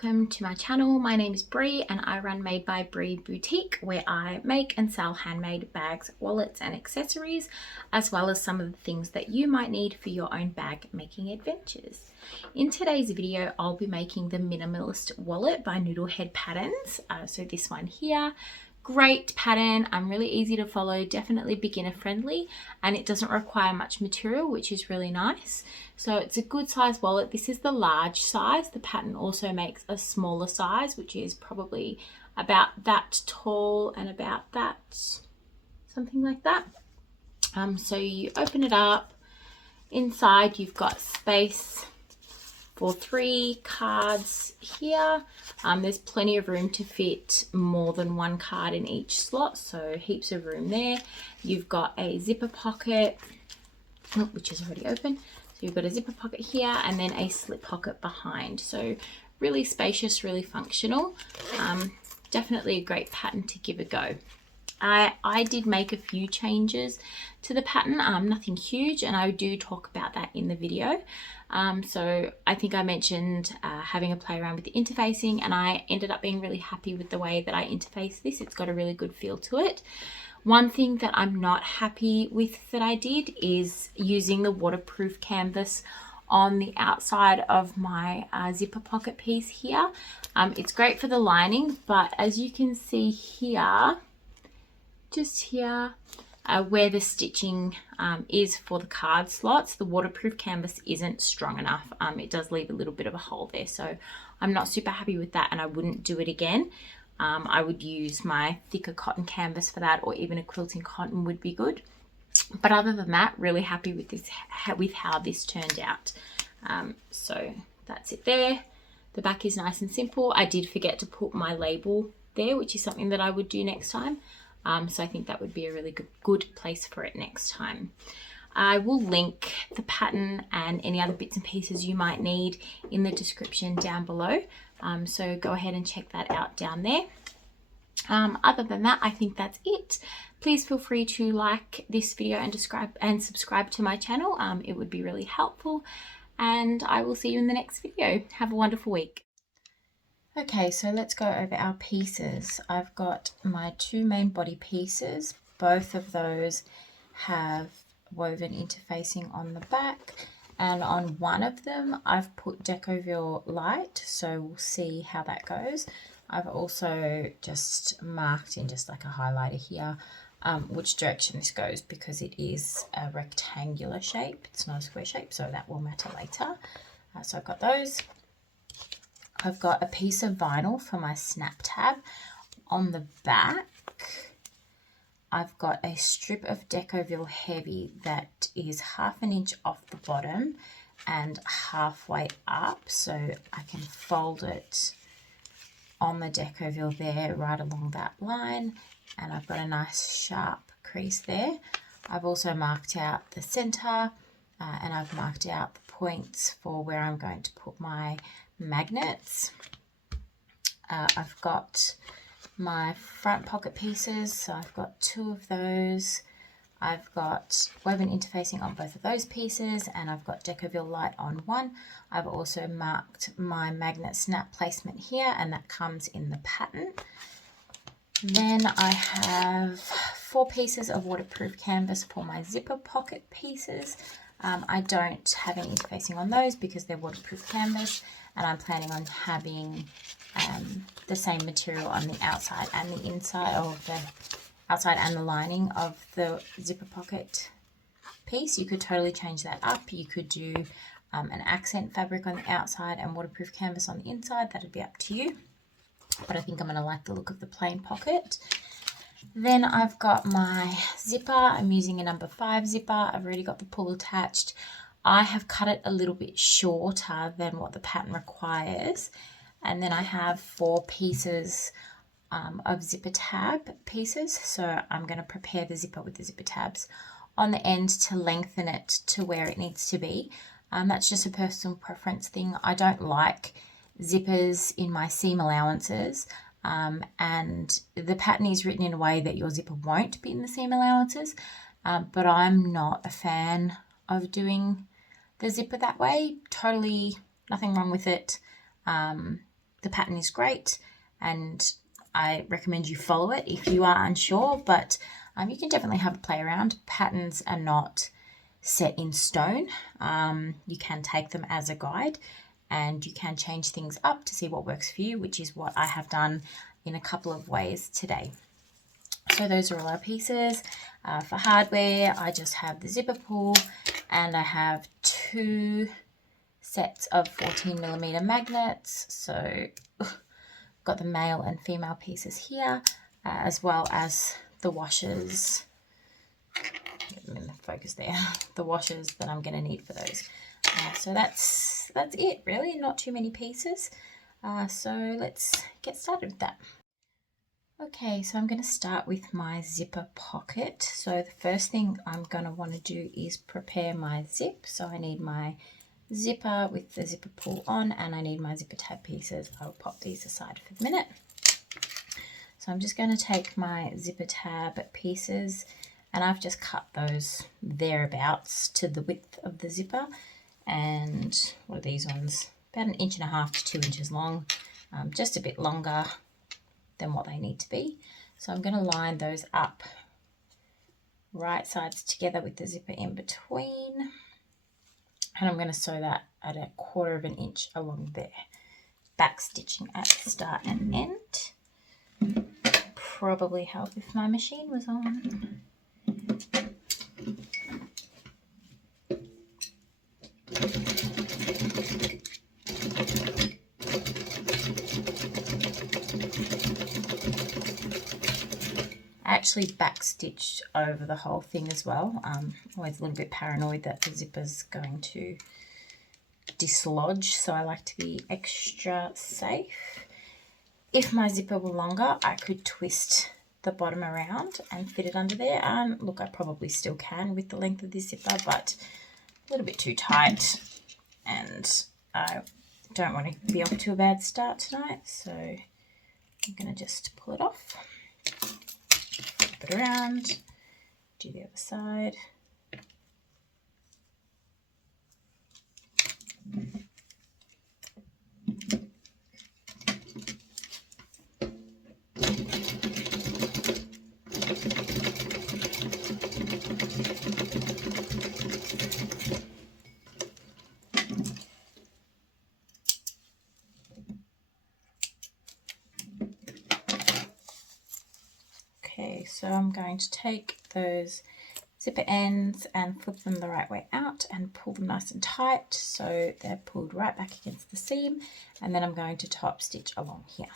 welcome to my channel. My name is Bree and I run Made by Bree Boutique, where I make and sell handmade bags, wallets and accessories, as well as some of the things that you might need for your own bag making adventures. In today's video, I'll be making the Minimalist wallet by Noodlehead patterns. So this one here. Great pattern, really easy to follow, definitely beginner friendly, and it doesn't require much material, which is really nice. So it's a good size wallet. This is the large size. The pattern also makes a smaller size, which is probably about that tall and about that, something like that. So you open it up. Inside you've got space for 3 cards here. There's plenty of room to fit more than one card in each slot, so heaps of room there. You've got a zipper pocket, which is already open. So you've got a zipper pocket here and then a slip pocket behind. So really spacious, really functional. Definitely a great pattern to give a go. I did make a few changes to the pattern, nothing huge, and I do talk about that in the video. So I think I mentioned having a play around with the interfacing, and I ended up being really happy with the way that I interface this. It's got a really good feel to it. One thing that I'm not happy with that I did is using the waterproof canvas on the outside of my zipper pocket piece here. It's great for the lining, but as you can see here, just here where the stitching is for the card slots, the waterproof canvas isn't strong enough. It does leave a little bit of a hole there, so I'm not super happy with that, and I wouldn't do it again. I would use my thicker cotton canvas for that, or even a quilting cotton would be good. But other than that, really happy with this, with how this turned out. So that's it there. The back is nice and simple. I did forget to put my label there, which is something that I would do next time. So I think that would be a really good place for it next time. I will link the pattern and any other bits and pieces you might need in the description down below. So go ahead and check that out down there. Other than that, I think that's it. Please feel free to like this video and subscribe to my channel. It would be really helpful. And I will see you in the next video. Have a wonderful week. Okay, so let's go over our pieces. I've got my 2 main body pieces. Both of those have woven interfacing on the back, and on one of them I've put Decoville Light, so we'll see how that goes. I've also just marked in just like a highlighter here which direction this goes, because it is a rectangular shape, it's not a square shape, so that will matter later. So I've got those. I've got a piece of vinyl for my snap tab. On the back, I've got a strip of Decoville Heavy that is 1/2 inch off the bottom and halfway up, so I can fold it on the Decoville there right along that line, and I've got a nice sharp crease there. I've also marked out the center and I've marked out the points for where I'm going to put my magnets. I've got my front pocket pieces, so I've got 2 of those. I've got woven interfacing on both of those pieces, and I've got Decoville Light on one. I've also marked my magnet snap placement here, and that comes in the pattern. Then I have 4 pieces of waterproof canvas for my zipper pocket pieces. I don't have any interfacing on those because they're waterproof canvas, and I'm planning on having the same material on the outside and the inside, or the outside and the lining of the zipper pocket piece. You could totally change that up. You could do an accent fabric on the outside and waterproof canvas on the inside. That'd be up to you, but I think I'm going to like the look of the plain pocket. Then I've got my zipper. I'm using a number 5 zipper. I've already got the pull attached. I have cut it a little bit shorter than what the pattern requires. And then I have 4 pieces of zipper tab pieces. So I'm going to prepare the zipper with the zipper tabs on the end to lengthen it to where it needs to be. That's just a personal preference thing. I don't like zippers in my seam allowances. And the pattern is written in a way that your zipper won't be in the seam allowances, but I'm not a fan of doing the zipper that way. Totally nothing wrong with it. the pattern is great, and I recommend you follow it if you are unsure, but you can definitely have a play around. Patterns are not set in stone. You can take them as a guide, and you can change things up to see what works for you, which is what I have done in a couple of ways today. So those are all our pieces. For hardware, I just have the zipper pull, and I have 2 sets of 14mm magnets. So got the male and female pieces here, as well as the washers. Get them in the focus there. The washers that I'm going to need for those. So that's it really. Not too many pieces. So let's get started with that. Okay, so I'm going to start with my zipper pocket. So the first thing I'm going to want to do is prepare my zip. So I need my zipper with the zipper pull on, and I need my zipper tab pieces. I'll pop these aside for the minute. So I'm just going to take my zipper tab pieces, and I've just cut those thereabouts to the width of the zipper. And what are these ones? About 1.5 to 2 inches long, just a bit longer than what they need to be. So I'm going to line those up right sides together with the zipper in between, and I'm going to sew that at 1/4 inch along there, back stitching at the start and end. Probably help if my machine was on. I actually backstitched over the whole thing as well. Always a little bit paranoid that the zipper's going to dislodge, so I like to be extra safe. If my zipper were longer, I could twist the bottom around and fit it under there. And look, I probably still can with the length of this zipper, but a little bit too tight, and I don't want to be off to a bad start tonight, so I'm going to just pull it off. Flip it around, do the other side. Okay, so I'm going to take those zipper ends and flip them the right way out and pull them nice and tight so they're pulled right back against the seam, and then I'm going to top stitch along here.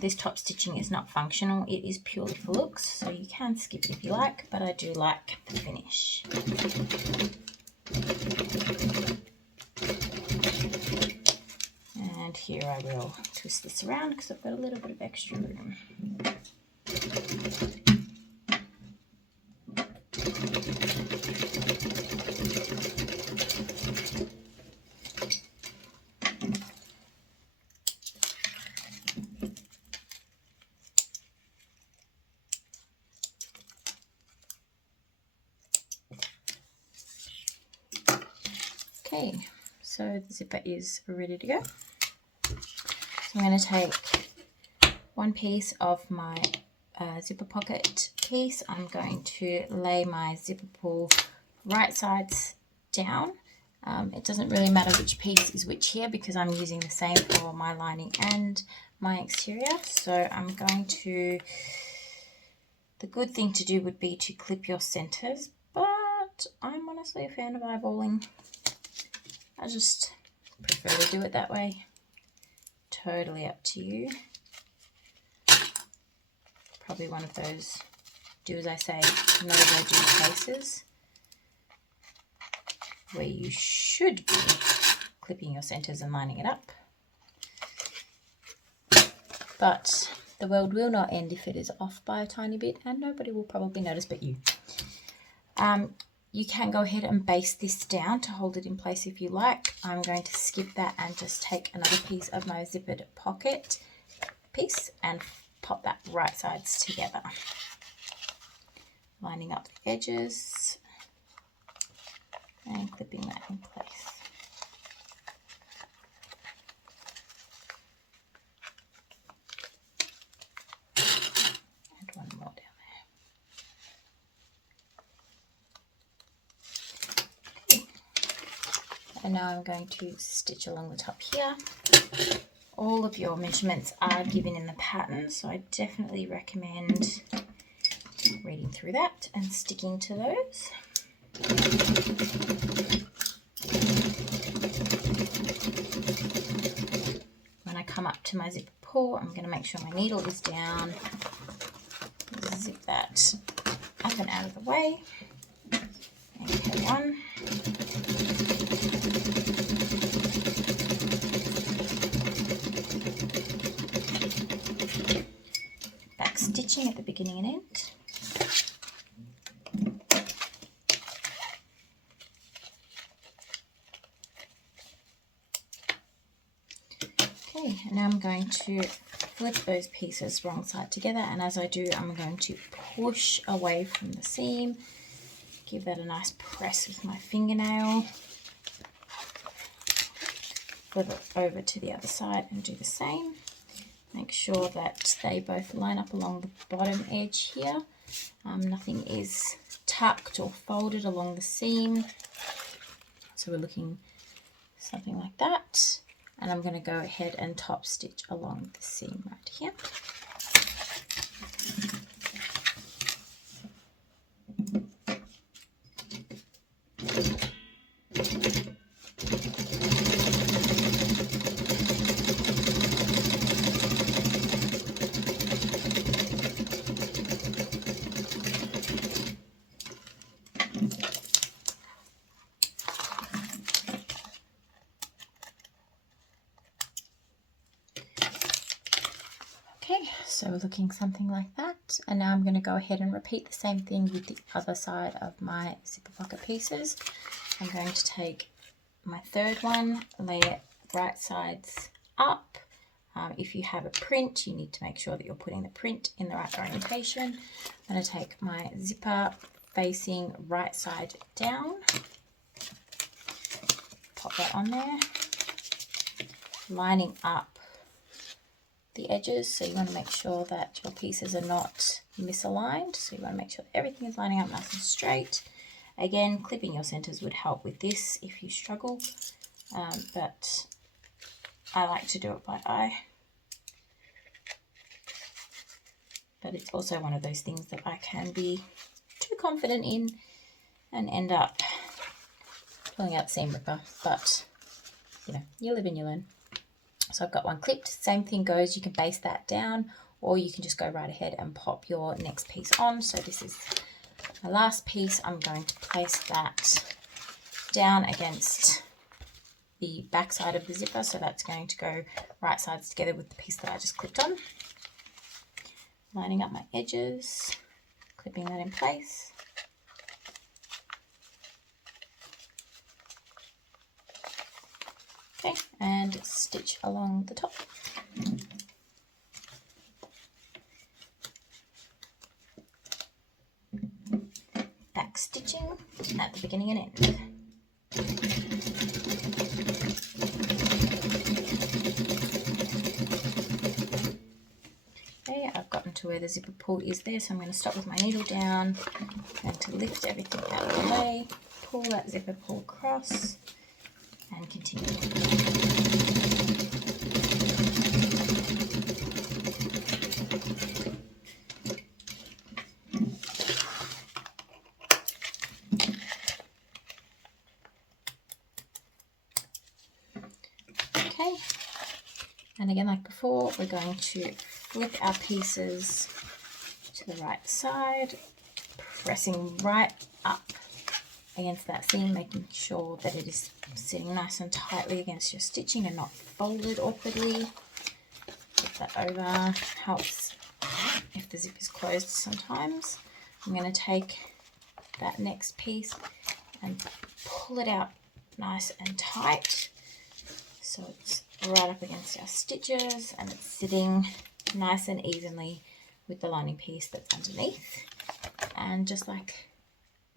This top stitching is not functional, it is purely for looks, so you can skip it if you like, but I do like the finish. And here I will twist this around because I've got a little bit of extra room. Okay, so the zipper is ready to go. So I'm going to take one piece of my zipper pocket piece. I'm going to lay my zipper pull right sides down. It doesn't really matter which piece is which here because I'm using the same for my lining and my exterior. So I'm going to, the good thing to do would be to clip your centers, but I'm honestly a fan of eyeballing. I just prefer to do it that way. Totally up to you. Probably one of those do as I say, not as I do cases where you should be clipping your centers and lining it up. But the world will not end if it is off by a tiny bit, and nobody will probably notice but you. You can go ahead and baste this down to hold it in place if you like. I'm going to skip that and just take another piece of my zippered pocket piece and pop that right sides together. Lining up the edges and clipping that in place. now I'm going to stitch along the top here. All of your measurements are given in the pattern, so I definitely recommend reading through that and sticking to those. When I come up to my zipper pull, I'm going to make sure my needle is down, zip that up and out of the way, and carry on. Back stitching at the beginning and end. Okay, and now I'm going to flip those pieces wrong side together, and as I do, I'm going to push away from the seam, give that a nice press with my fingernail, flip it over to the other side and do the same. Make sure that they both line up along the bottom edge here. Nothing is tucked or folded along the seam, so we're looking something like that. And I'm going to go ahead and top stitch along the seam right here. So we're looking something like that, and now I'm going to go ahead and repeat the same thing with the other side of my zipper pocket pieces. I'm going to take my third one, lay it right sides up. If you have a print, you need to make sure that you're putting the print in the right orientation. I'm going to take my zipper facing right side down, pop that on there, lining up the edges, so you want to make sure that your pieces are not misaligned, so you want to make sure that everything is lining up nice and straight. Again, clipping your centers would help with this if you struggle, but I like to do it by eye. But it's also one of those things that I can be too confident in and end up pulling out the seam ripper, but you know, you live and you learn. So I've got one clipped, same thing goes, you can base that down, or you can just go right ahead and pop your next piece on. So this is my last piece. I'm going to place that down against the back side of the zipper, so that's going to go right sides together with the piece that I just clipped on. Lining up my edges, clipping that in place. Okay, and stitch along the top. Back stitching at the beginning and end. Okay, I've gotten to where the zipper pull is there, so I'm going to stop with my needle down and to lift everything out of the way, pull that zipper pull across, and continue. Okay, and again, like before, we're going to flip our pieces to the right side, pressing right up against that seam, making sure that it is sitting nice and tightly against your stitching and not folded awkwardly. Flip that over, helps if the zip is closed sometimes. I'm going to take that next piece and pull it out nice and tight so it's right up against our stitches and it's sitting nice and evenly with the lining piece that's underneath. And just like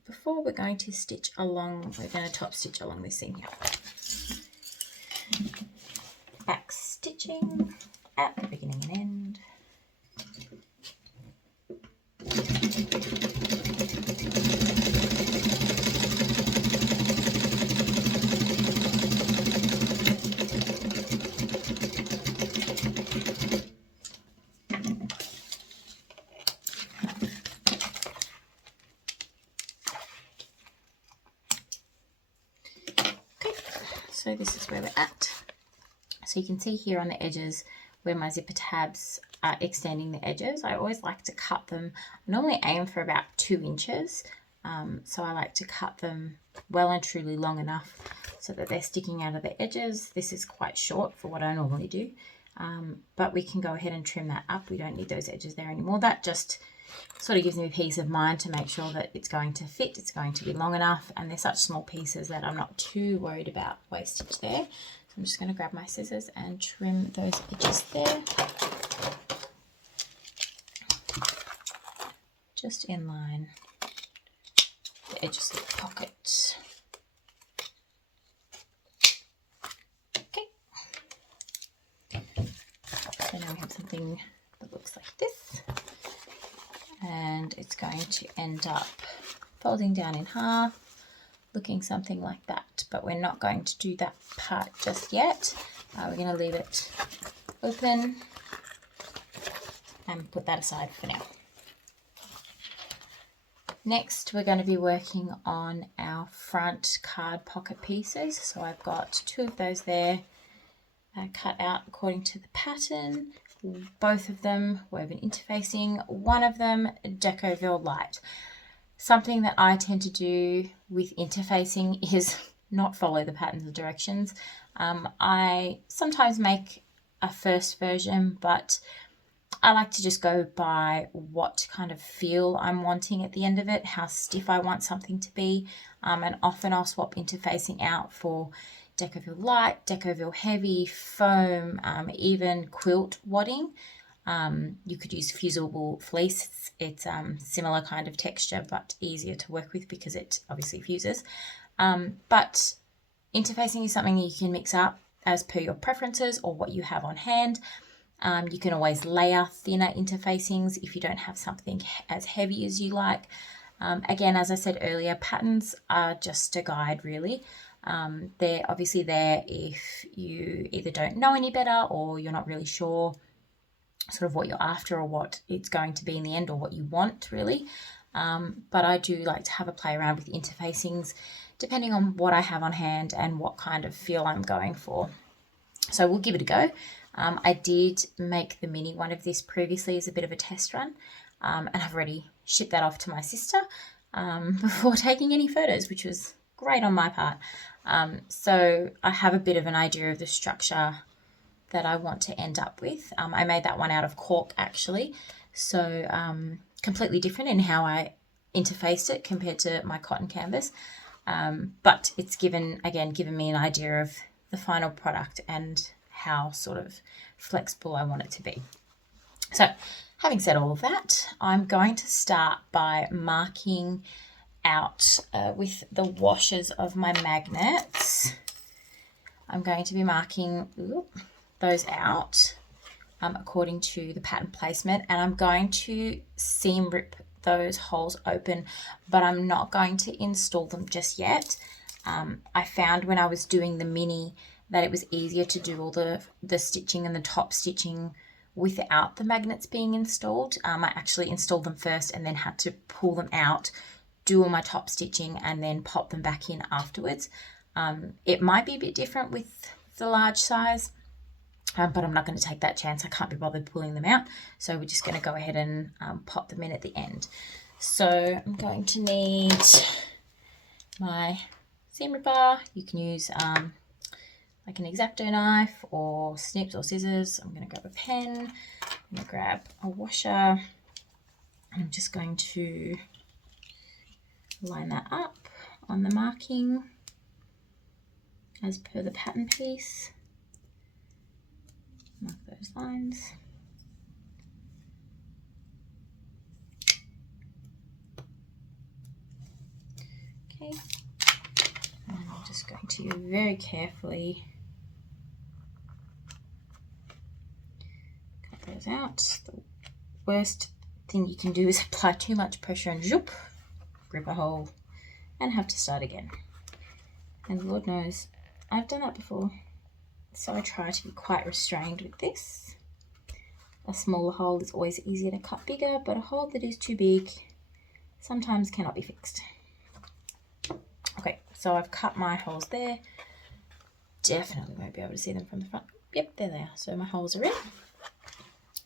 before, we're going to stitch along, we're going to top stitch along this seam here. Back stitching at the beginning and end. so this is where we're at. So you can see here on the edges where my zipper tabs are extending the edges. I always like to cut them. I normally aim for about 2 inches. So I like to cut them well and truly long enough so that they're sticking out of the edges. This is quite short for what I normally do, but we can go ahead and trim that up. We don't need those edges there anymore. That just sort of gives me peace of mind to make sure that it's going to fit, it's going to be long enough, and they're such small pieces that I'm not too worried about wastage there. So I'm just going to grab my scissors and trim those edges there. Just in line the edges of the pocket. Okay. So now we have something that looks like this. And it's going to end up folding down in half, looking something like that. But we're not going to do that part just yet. We're going to leave it open and put that aside for now. Next, we're going to be working on our front card pocket pieces. So I've got 2 of those there, cut out according to the pattern. Both of them woven interfacing, one of them Decoville light. Something that I tend to do with interfacing is not follow the patterns or directions. I sometimes make a first version, but I like to just go by what kind of feel I'm wanting at the end of it, how stiff I want something to be, and often I'll swap interfacing out for Decoville light, Decoville heavy, foam, even quilt wadding. You could use fusible fleece. It's similar kind of texture but easier to work with because it obviously fuses. But interfacing is something you can mix up as per your preferences or what you have on hand. You can always layer thinner interfacings if you don't have something as heavy as you like. Again, as I said earlier, patterns are just a guide really. They're obviously there if you either don't know any better or you're not really sure sort of what you're after or what it's going to be in the end or what you want really. But I do like to have a play around with interfacings depending on what I have on hand and what kind of feel I'm going for. So we'll give it a go. I did make the mini one of this previously as a bit of a test run, and I've already shipped that off to my sister before taking any photos, which was great on my part. So I have a bit of an idea of the structure that I want to end up with. I made that one out of cork actually, so completely different in how I interfaced it compared to my cotton canvas. But it's given me an idea of the final product and how sort of flexible I want it to be. So having said all of that, I'm going to start by marking out with the washers of my magnets. I'm going to be marking those out according to the pattern placement, and I'm going to seam rip those holes open, but I'm not going to install them just yet. I found when I was doing the mini that it was easier to do all the stitching and the top stitching without the magnets being installed. I actually installed them first and then had to pull them out, do all my top stitching and then pop them back in afterwards. It might be a bit different with the large size, but I'm not going to take that chance. I can't be bothered pulling them out, so we're just going to go ahead and pop them in at the end. So I'm going to need my seam ripper. You can use like an X-Acto knife or snips or scissors. I'm going to grab a pen, I'm going to grab a washer, and I'm just going to line that up on the marking as per the pattern piece. Mark those lines. Okay, and I'm just going to very carefully cut those out. The worst thing you can do is apply too much pressure and zoop, grip a hole and have to start again. And Lord knows I've done that before, so I try to be quite restrained with this. A smaller hole is always easier to cut bigger, but a hole that is too big sometimes cannot be fixed. Okay, so I've cut my holes there. definitely won't be able to see them from the front. Yep, there they are. So my holes are in.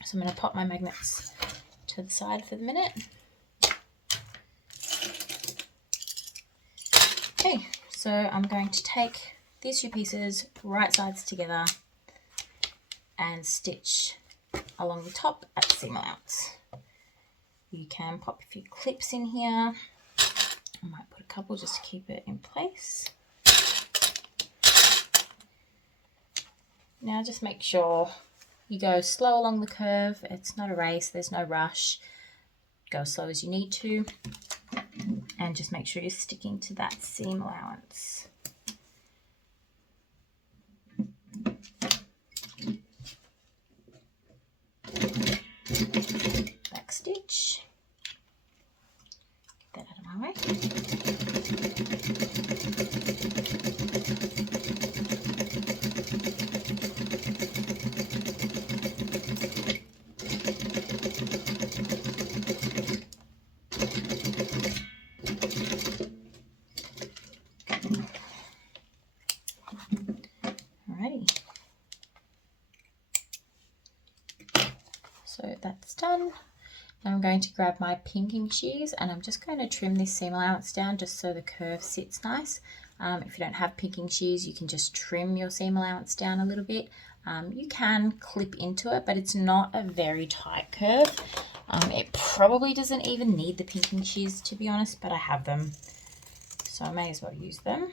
So I'm going to pop my magnets to the side for the minute. Okay, so I'm going to take these 2 pieces, right sides together, and stitch along the top at the seam allowance. You can pop a few clips in here. I might put a couple just to keep it in place. Now just make sure you go slow along the curve. It's not a race, there's no rush. Go as slow as you need to. And just make sure you're sticking to that seam allowance. Back stitch. Get that out of my way. Alrighty. So that's done. Now I'm going to grab my pinking shears and I'm just going to trim this seam allowance down just so the curve sits nice. If you don't have pinking shears, you can just trim your seam allowance down a little bit. You can clip into it, but it's not a very tight curve. It probably doesn't even need the pinking shears, to be honest, but I have them, so I may as well use them.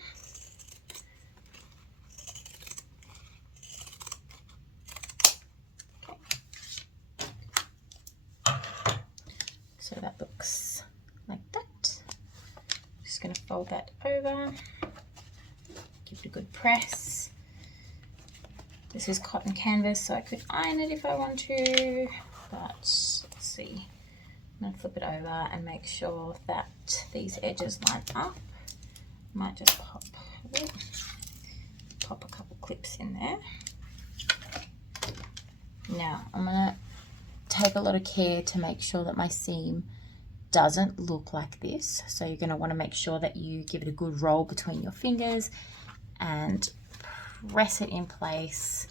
So that looks like that. Just going to fold that over, give it a good press. This is cotton canvas, so I could iron it if I want to, but let's see. I'm going to flip it over and make sure that these edges line up. Might just pop a couple clips in there. Now I'm going to take a lot of care to make sure that my seam doesn't look like this. So you're going to want to make sure that you give it a good roll between your fingers and press it in place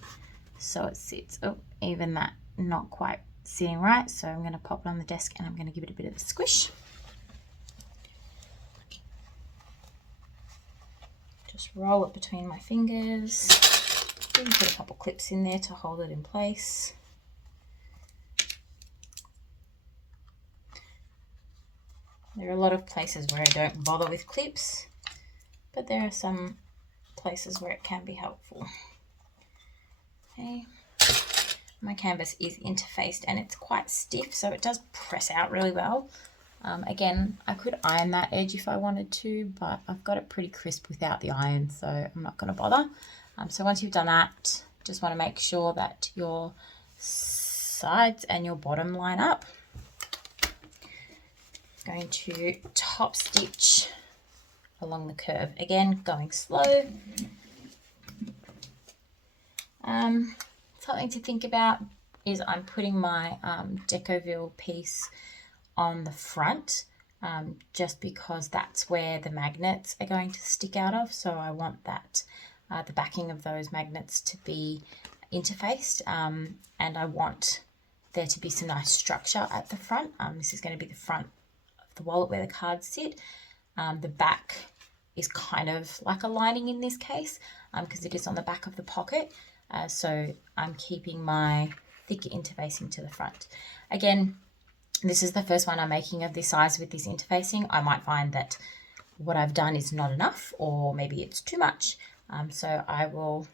so it sits. Oh, even that not quite sitting right. So I'm going to pop it on the desk and I'm going to give it a bit of a squish. Just roll it between my fingers. Maybe put a couple clips in there to hold it in place. There are a lot of places where I don't bother with clips, but there are some places where it can be helpful. Okay, my canvas is interfaced and it's quite stiff, so it does press out really well. Again, I could iron that edge if I wanted to, but I've got it pretty crisp without the iron, so I'm not going to bother. So once you've done that, just want to make sure that your sides and your bottom line up. Going to top stitch along the curve, again going slow. Something to think about is I'm putting my Decoville piece on the front, just because that's where the magnets are going to stick out of, so I want that the backing of those magnets to be interfaced, and I want there to be some nice structure at the front. This is going to be the front the wallet where the cards sit. The back is kind of like a lining in this case, because it is on the back of the pocket, so I'm keeping my thicker interfacing to the front. Again, this is the first one I'm making of this size with this interfacing. I might find that what I've done is not enough, or maybe it's too much, so I will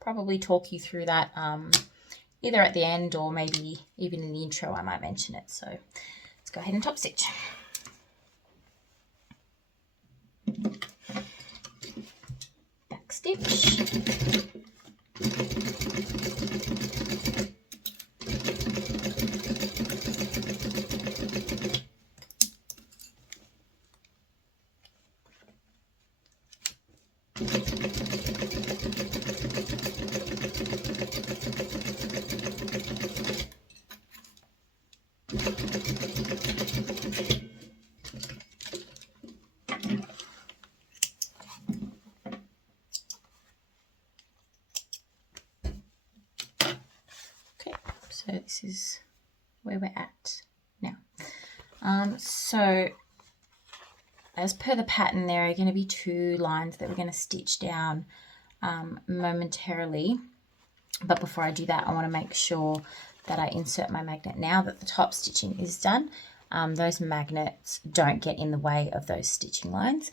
probably talk you through that either at the end or maybe even in the intro I might mention it. So let's go ahead and top stitch. Back stitch. this is where we're at now. So as per the pattern, there are going to be 2 lines that we're going to stitch down momentarily. But before I do that, I want to make sure that I insert my magnet now that the top stitching is done. Those magnets don't get in the way of those stitching lines.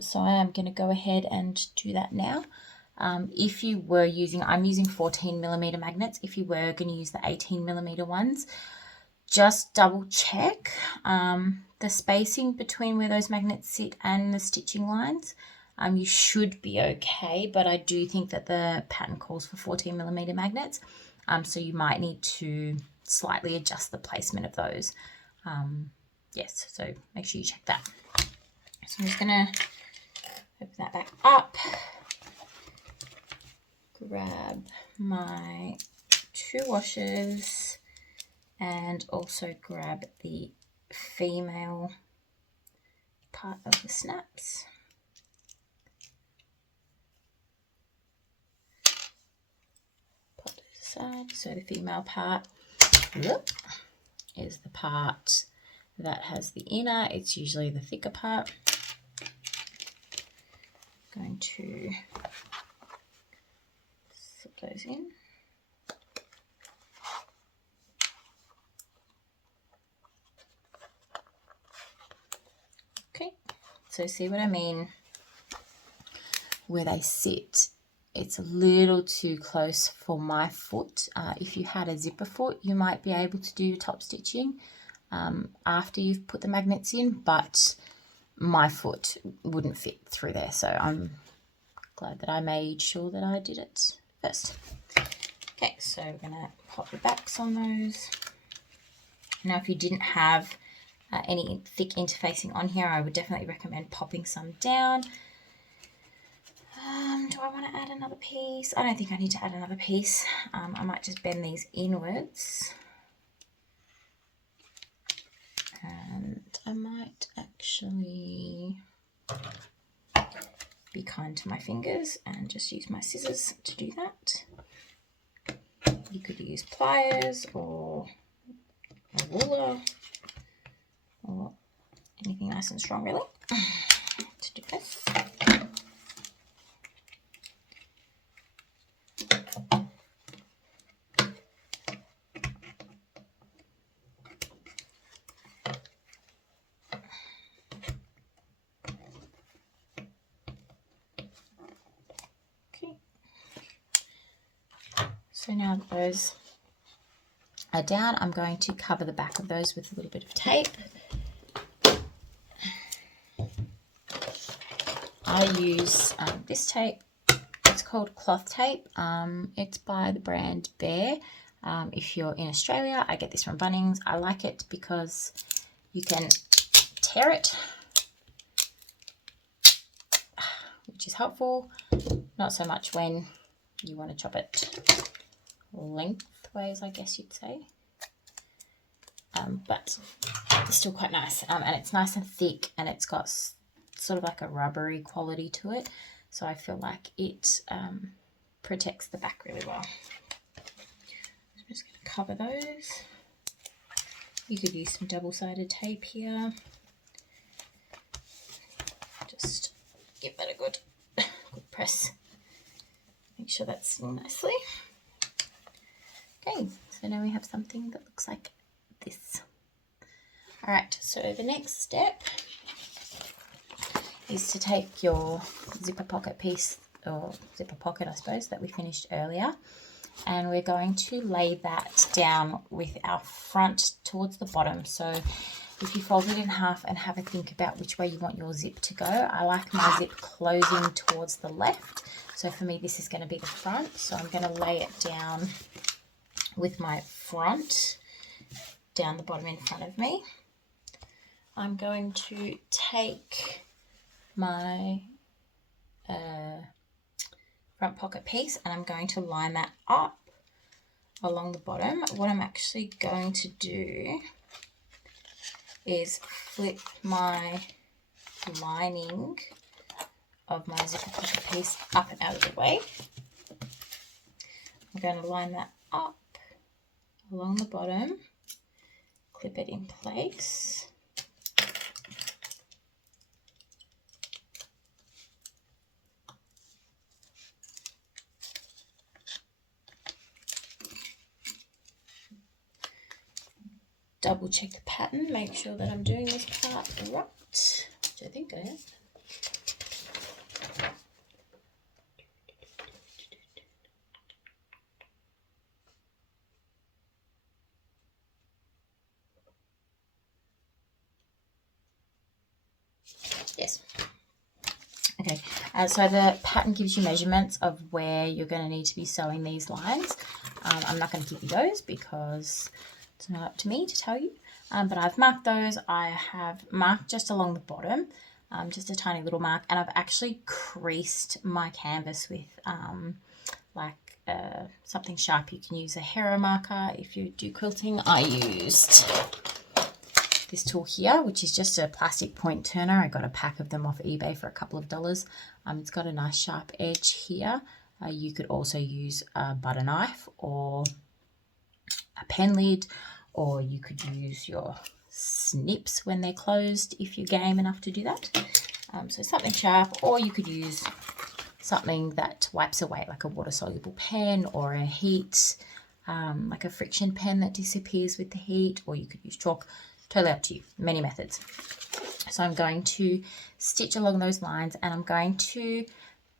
So I am going to go ahead and do that now. If you were using, I'm using 14mm magnets. If you were going to use the 18mm ones, just double check the spacing between where those magnets sit and the stitching lines. You should be okay, but I do think that the pattern calls for 14mm magnets, so you might need to slightly adjust the placement of those. Yes, so make sure you check that. So I'm just going to open that back up, grab my 2 washers, and also grab the female part of the snaps. Put it aside. So the female part is the part that has the inner. It's usually the thicker part. I'm going to slip those in. Okay, so see what I mean? Where they sit, it's a little too close for my foot. If you had a zipper foot, you might be able to do your top stitching after you've put the magnets in, but my foot wouldn't fit through there, so I'm glad that I made sure that I did it first. Okay, so we're going to pop the backs on those. Now, if you didn't have any thick interfacing on here, I would definitely recommend popping some down. Do I want to add another piece? I don't think I need to add another piece. I might just bend these inwards. And I might actually be kind to my fingers and just use my scissors to do that. You could use pliers or a ruler or anything nice and strong, really, to do this. So now that those are down, I'm going to cover the back of those with a little bit of tape. I use this tape. It's called cloth tape. It's by the brand Bear. If you're in Australia, I get this from Bunnings. I like it because you can tear it, which is helpful. Not so much when you want to chop it lengthways, I guess you'd say. But it's still quite nice. And it's nice and thick, and it's got sort of like a rubbery quality to it. So I feel like it protects the back really well. I'm just going to cover those. You could use some double-sided tape here. Just give that a good press. Make sure that's sitting nicely. Okay, so now we have something that looks like this. All right, so the next step is to take your zipper pocket piece, or zipper pocket, I suppose, that we finished earlier, and we're going to lay that down with our front towards the bottom. So if you fold it in half and have a think about which way you want your zip to go, I like my zip closing towards the left. So for me, this is going to be the front. So I'm going to lay it down with my front down the bottom in front of me. I'm going to take my front pocket piece and I'm going to line that up along the bottom. What I'm actually going to do is flip my lining of my zipper pocket piece up and out of the way. I'm going to line that up along the bottom, clip it in place. Double check the pattern, make sure that I'm doing this part right, which I think I am. Yes. Okay, so the pattern gives you measurements of where you're going to need to be sewing these lines. I'm not going to give you those because it's not up to me to tell you, but I've marked those. I have marked just along the bottom, just a tiny little mark, and I've actually creased my canvas with something sharp. You can use a hero marker if you do quilting. I used this tool here, which is just a plastic point turner. I got a pack of them off eBay for a couple of dollars. It's got a nice sharp edge here. You could also use a butter knife or a pen lid, or you could use your snips when they're closed if you're game enough to do that. So something sharp, or you could use something that wipes away, like a water-soluble pen or a heat, like a friction pen that disappears with the heat, or you could use chalk. Totally up to you, many methods. So I'm going to stitch along those lines, and I'm going to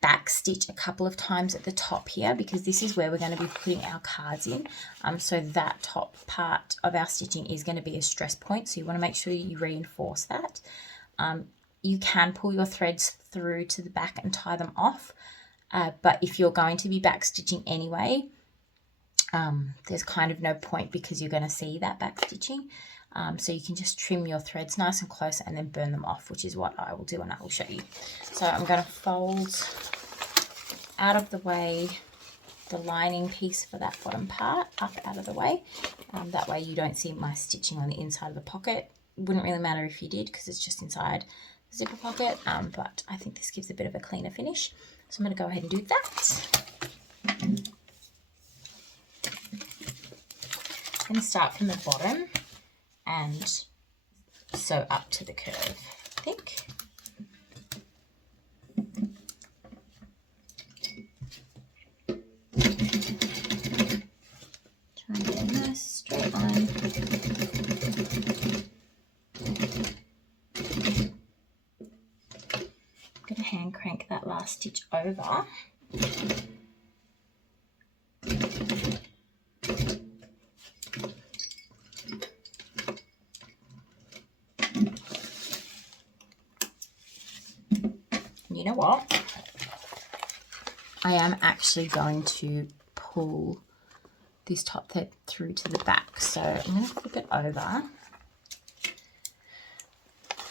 back stitch a couple of times at the top here, because this is where we're going to be putting our cards in. So that top part of our stitching is going to be a stress point, so you want to make sure you reinforce that. You can pull your threads through to the back and tie them off, but if you're going to be back stitching anyway, there's kind of no point, because you're going to see that back stitching. So you can just trim your threads nice and close and then burn them off, which is what I will do, and I will show you. So I'm going to fold out of the way the lining piece for that bottom part, up out of the way. That way you don't see my stitching on the inside of the pocket. Wouldn't really matter if you did, because it's just inside the zipper pocket, but I think this gives a bit of a cleaner finish. So I'm going to go ahead and do that. I'm going to start from the bottom and sew up to the curve, I think. Try and get a nice straight line. I'm going to hand crank that last stitch over. You know what? I am actually going to pull this top thread through to the back. So I'm going to flip it over.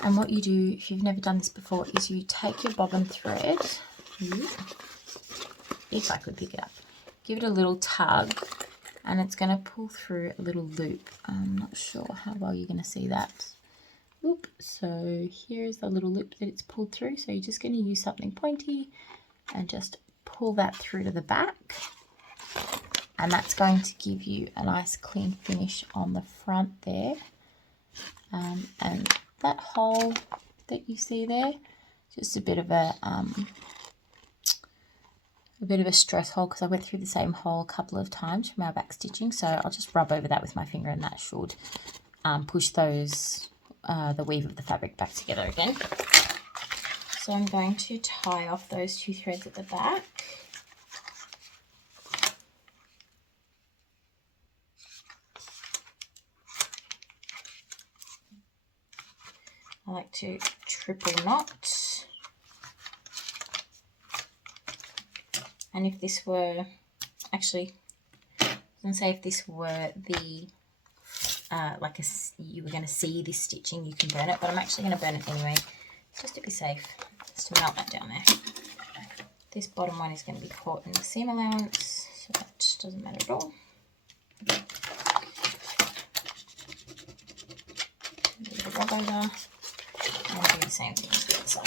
And what you do, if you've never done this before, is you take your bobbin thread, if I could pick it up, give it a little tug, and it's going to pull through a little loop. I'm not sure how well you're going to see that. Oop. So here's the little loop that it's pulled through. So you're just going to use something pointy and just pull that through to the back. And that's going to give you a nice clean finish on the front there. And that hole that you see there, just a bit of a stress hole, because I went through the same hole a couple of times from our back stitching. So I'll just rub over that with my finger, and that should push those the weave of the fabric back together again. So I'm going to tie off those two threads at the back. I like to triple knot. And if this were, actually, I was going to say, if this were the, you were going to see this stitching, you can burn it, but I'm actually going to burn it anyway, just to be safe, just to melt that down there. This bottom one is going to be caught in the seam allowance, so that doesn't matter at all. A little rub over. And do the same thing to the other side.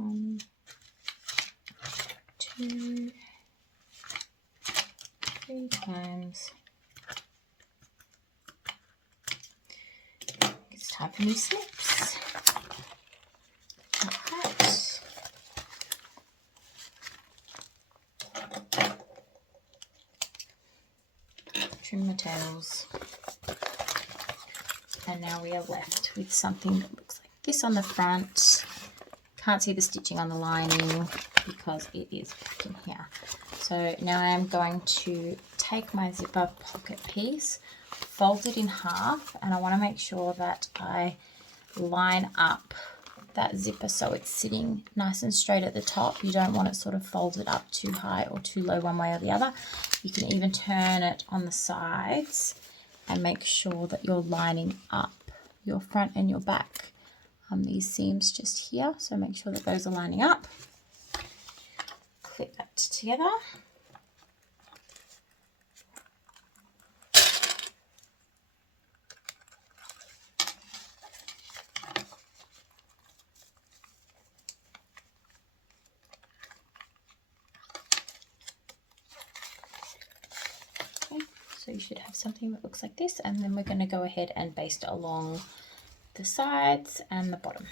1, 2, 3 times. It's time for new snips. Like that. Trim the tails. And now we are left with something that looks like this on the front. Can't see the stitching on the lining because it is back in here. So now I am going to take my zipper pocket piece, fold it in half, and I want to make sure that I line up that zipper so it's sitting nice and straight at the top. You don't want it sort of folded up too high or too low one way or the other. You can even turn it on the sides and make sure that you're lining up your front and your back. These seams just here, so make sure that those are lining up. Clip that together. Okay, so you should have something that looks like this, and then we're going to go ahead and baste it along the sides and the bottom.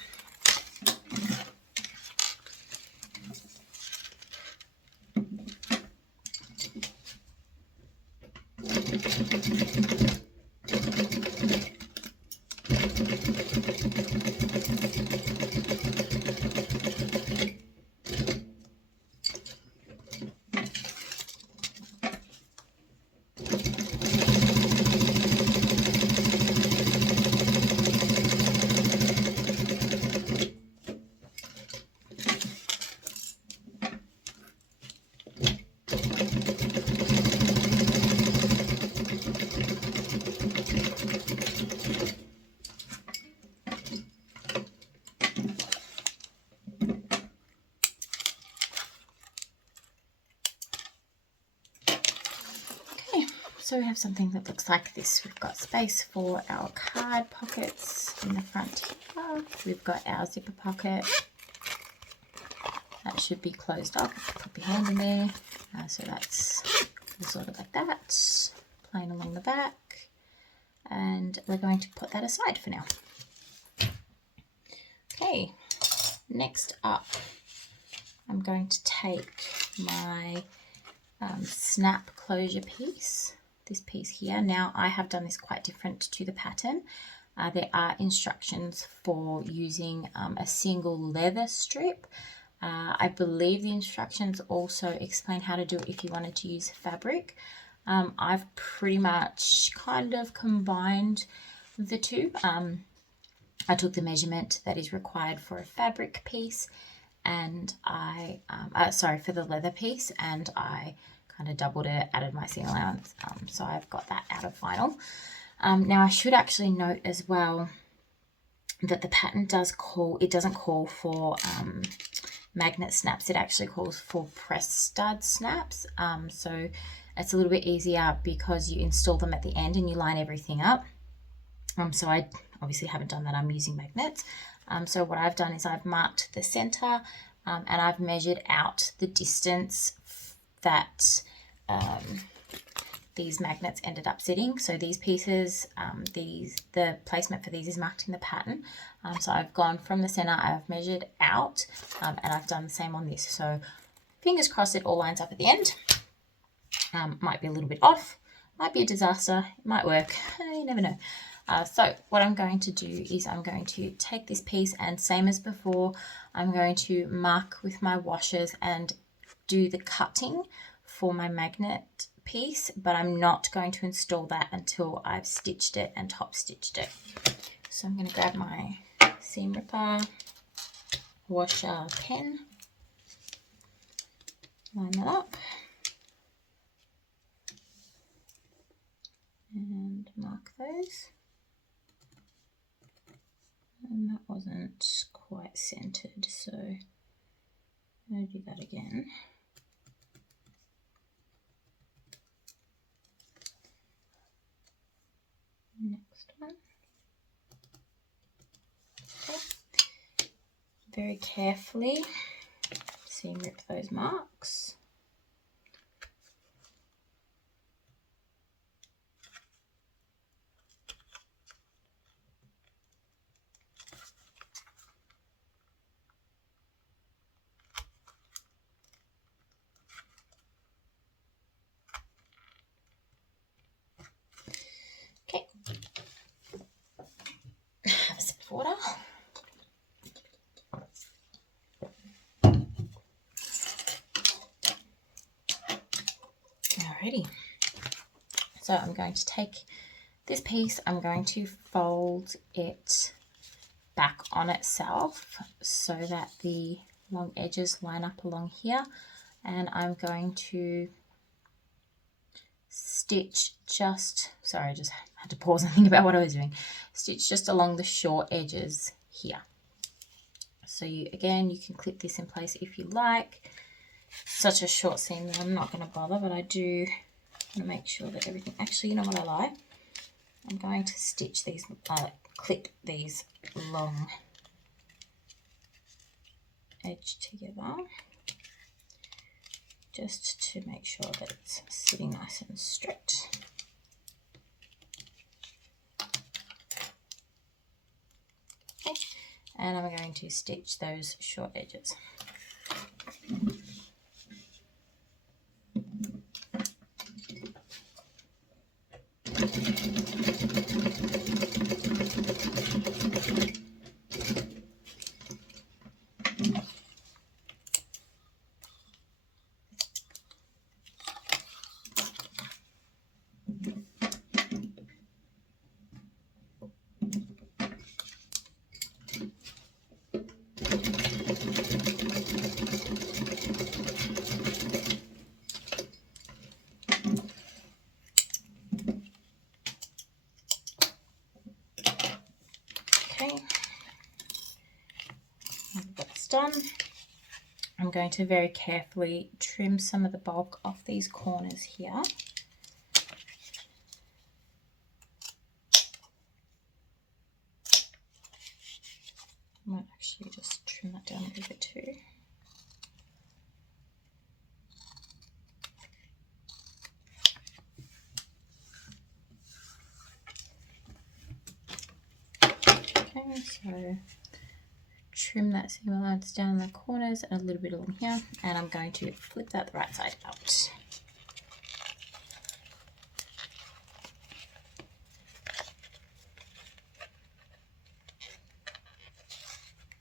So we have something that looks like this. We've got space for our card pockets in the front here. We've got our zipper pocket. That should be closed up. Put your hand in there. So that's sort of like that, plain along the back. And we're going to put that aside for now. Okay, next up, I'm going to take my snap closure piece. This piece here. Now I have done this quite different to the pattern. There are instructions for using a single leather strip. I believe the instructions also explain how to do it if you wanted to use fabric. I've pretty much kind of combined the two. I took the measurement that is required for a fabric piece and for the leather piece, and I kind of doubled it, added my seam allowance, so I've got that out of vinyl. Now I should actually note as well that the pattern doesn't call for magnet snaps. It actually calls for press stud snaps, so it's a little bit easier because you install them at the end and you line everything up. So I obviously haven't done that. I'm using magnets. So what I've done is I've marked the center and I've measured out the distance that these magnets ended up sitting. So these pieces, the placement for these is marked in the pattern. So I've gone from the center, I've measured out, and I've done the same on this. So fingers crossed it all lines up at the end. Might be a little bit off, might be a disaster, it might work, you never know. So what I'm going to do is I'm going to take this piece and same as before, I'm going to mark with my washers and do the cutting for my magnet piece, but I'm not going to install that until I've stitched it and top stitched it. So I'm going to grab my seam ripper, washer, pen, line that up, and mark those. And that wasn't quite centered, so I'm going to do that again. Next one. Okay. very carefully. See, rip those marks. Okay. Have a sip of water. Alrighty. So I'm going to take this piece, I'm going to fold it back on itself so that the long edges line up along here, and I'm going to stitch just, sorry, I just had to pause and think about what I was doing, stitch just along the short edges here. So you can clip this in place if you like. Such a short seam that I'm not going to bother, but I do want to make sure that everything, actually, you know what I like? I'm going to stitch these, clip these long edge together just to make sure that it's sitting nice and straight. Okay, and I'm going to stitch those short edges. Okay, that's done. I'm going to very carefully trim some of the bulk off these corners here. I might actually just trim that down a little bit too. Okay, so trim that seam allowance down in the corners and a little bit along here, and I'm going to flip that the right side out.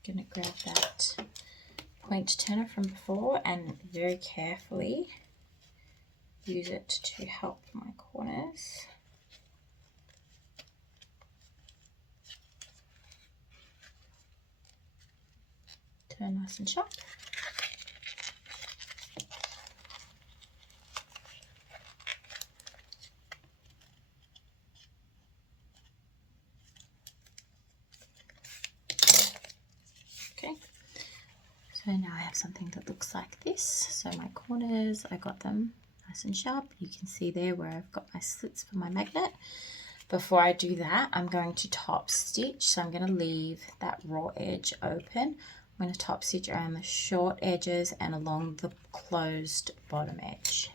I'm going to grab that point turner from before and very carefully use it to help my corners. Turn nice and sharp. Okay, so now I have something that looks like this. So my corners, I got them nice and sharp. You can see there where I've got my slits for my magnet. Before I do that, I'm going to top stitch. So I'm going to leave that raw edge open. I'm going to top stitch around the short edges and along the closed bottom edge.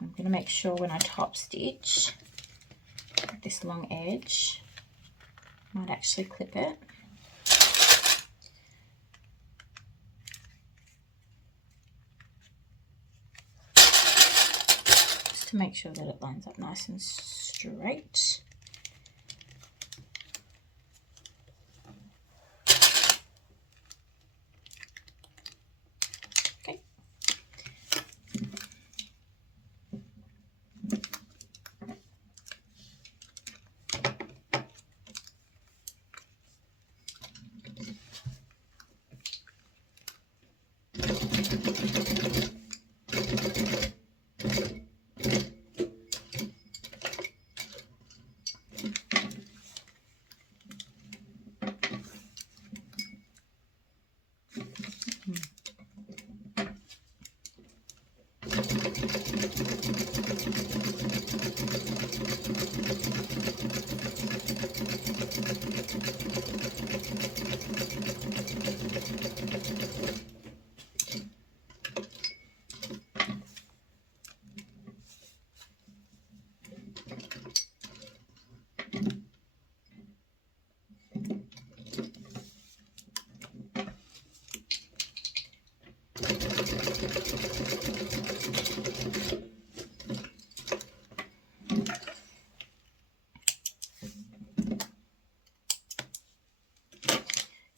I'm going to make sure when I top stitch this long edge, I might actually clip it. To make sure that it lines up nice and straight. Okay.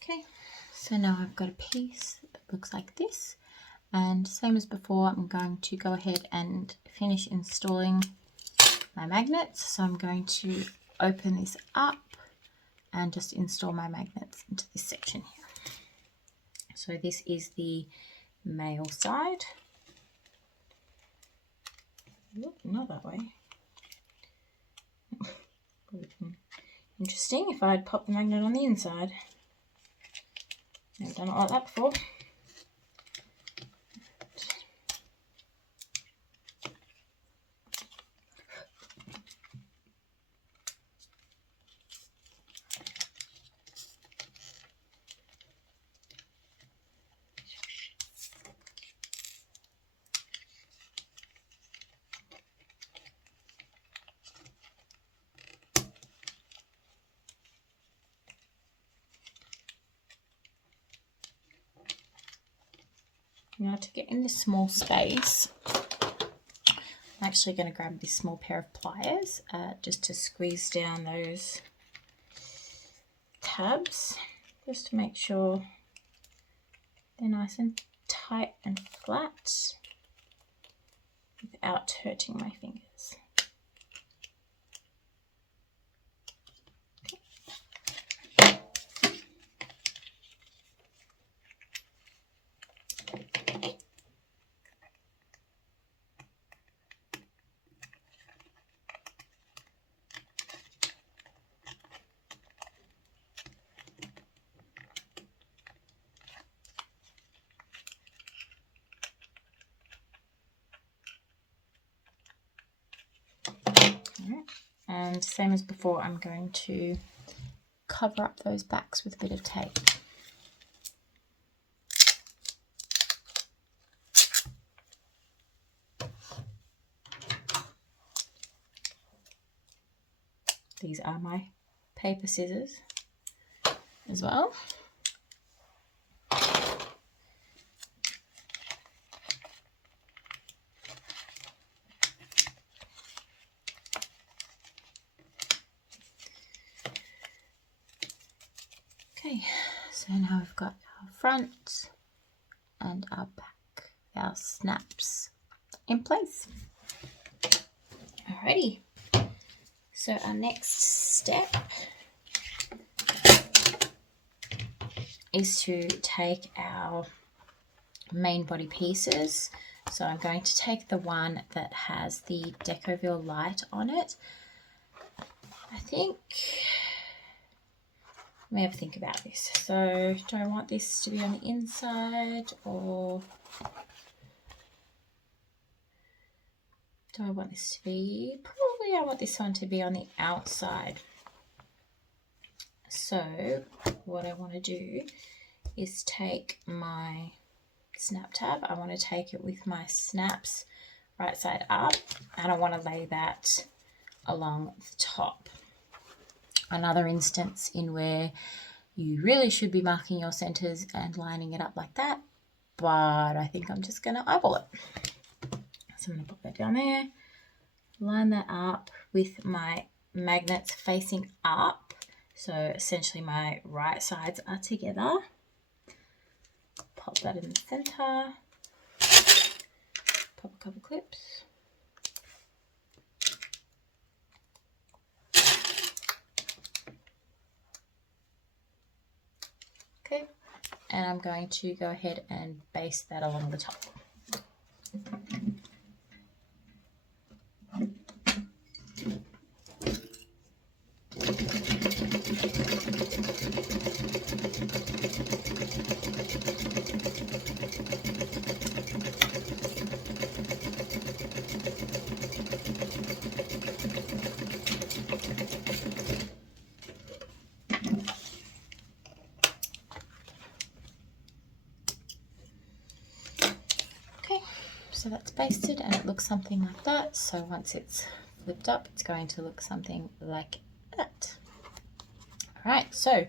Okay, so now I've got a piece that looks like this, and same as before, I'm going to go ahead and finish installing my magnets. So I'm going to open this up and just install my magnets into this section here. So this is the male side. Oop, not that way. Interesting if I'd pop the magnet on the inside. Never done it like that before. Now to get in this small space, I'm actually going to grab this small pair of pliers just to squeeze down those tabs, just to make sure they're nice and tight and flat without hurting my fingers. And same as before, I'm going to cover up those backs with a bit of tape. These are my paper scissors as well. Okay, so now we've got our front and our back, our snaps in place. Alrighty, so our next step is to take our main body pieces. So I'm going to take the one that has the Decoville light on it. I think, let me have a think about this. So do I want this to be on the inside, or do I want this to be, probably I want this one to be on the outside. So what I want to do is take my snap tab. I want to take it with my snaps right side up, and I want to lay that along the top. Another instance in where you really should be marking your centers and lining it up like that, but I think I'm just going to eyeball it. So I'm going to put that down there, line that up with my magnets facing up. So essentially my right sides are together. Pop that in the center, pop a couple clips. Okay, and I'm going to go ahead and baste that along the top. So that's basted and it looks something like that. So once it's flipped up, it's going to look something like that. All right, so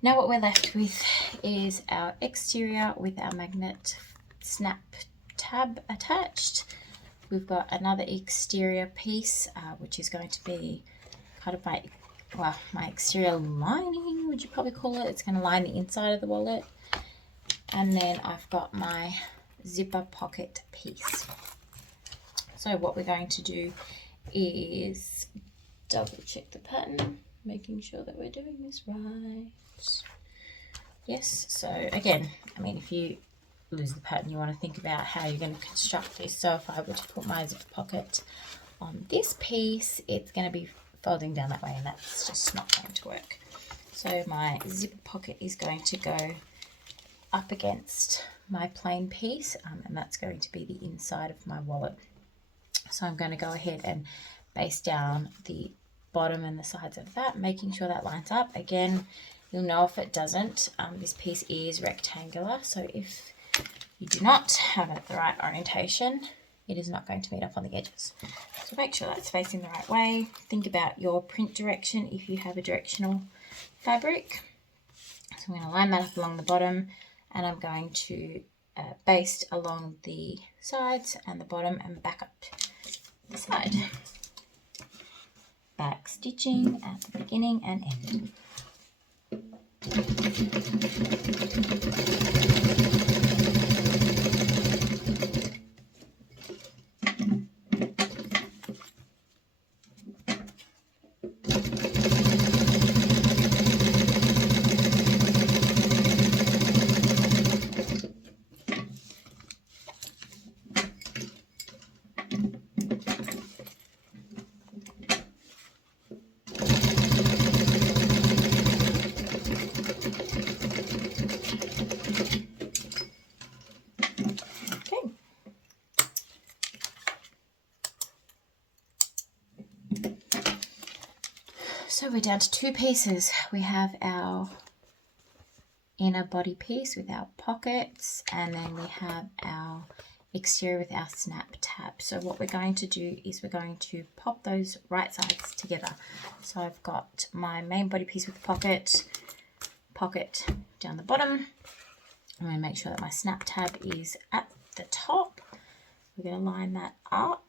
now what we're left with is our exterior with our magnet snap tab attached. We've got another exterior piece, which is going to be kind of my exterior lining, would you probably call it. It's going to line the inside of the wallet. And then I've got my zipper pocket piece. So what we're going to do is double check the pattern, making sure that we're doing this right. Yes, so again, I mean, if you lose the pattern, you want to think about how you're going to construct this. So if I were to put my zipper pocket on this piece, it's going to be folding down that way, and that's just not going to work. So my zipper pocket is going to go up against my plain piece, and that's going to be the inside of my wallet. So I'm going to go ahead and baste down the bottom and the sides of that, making sure that lines up. Again, you'll know if it doesn't. This piece is rectangular, so if you do not have it the right orientation, it is not going to meet up on the edges. So make sure that's facing the right way. Think about your print direction if you have a directional fabric. So I'm going to line that up along the bottom, and I'm going to baste along the sides and the bottom and back up the side. Back stitching at the beginning and end. So we're down to two pieces. We have our inner body piece with our pockets, and then we have our exterior with our snap tab. So what we're going to do is we're going to pop those right sides together. So I've got my main body piece with the pocket down the bottom. I'm going to make sure that my snap tab is at the top. We're going to line that up